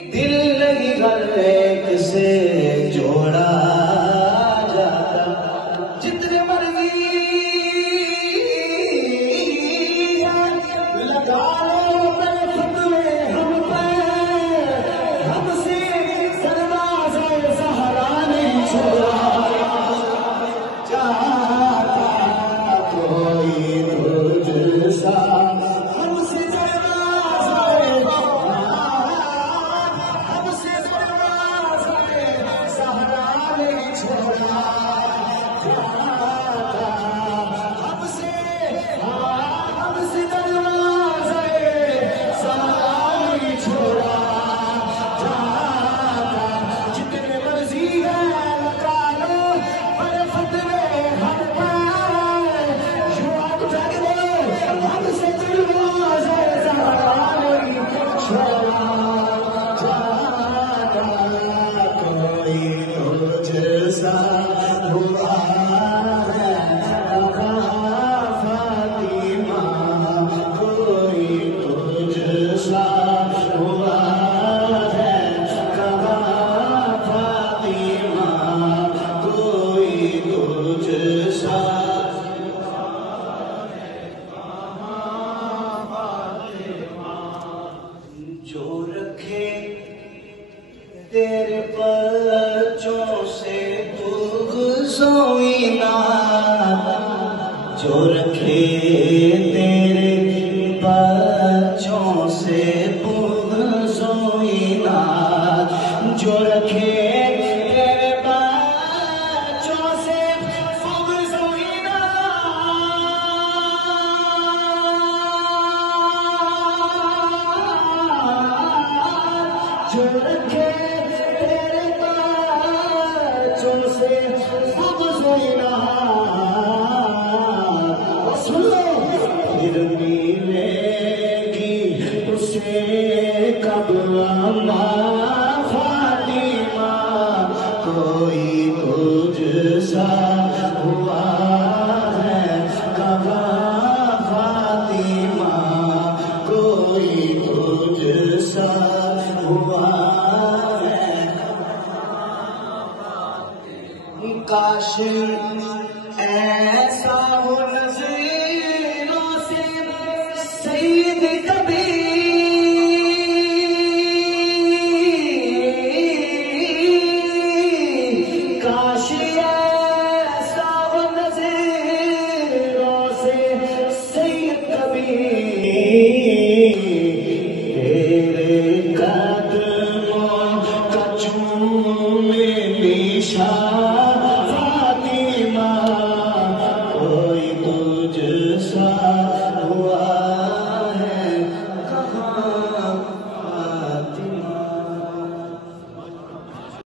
दिल नहीं हर एक से जोड़ा जाता, जितने मर्जी लगा लो फतवे हम पे, हमसे दरवाज़े सहारा नहीं छोड़ा जाता कोई तुझसा। जो रखे तेरे बच्चों से बुग़्ज़ों ना, जो रखे तेरे बच्चों से बुग़्ज़ों ना, जो रखे तेरे बच्चों से बुग़्ज़ों ना, जो रखे तेरे बच्चों से बुग़्ज़ों ना, सुन लो फिर मिलेगी उसे कब अम्मा फातिमा, कोई तुझसा हुआ है कहाँ फातिमा, कोई तुझसा हुआ है। काश ऐसा हो नज़रों से सईद कभी, काश ऐसा हो नज़रों से सईद कभी, तेरे कदमों का चूमे निशान फातिमा, कोई तुझसा हुआ है कहाँ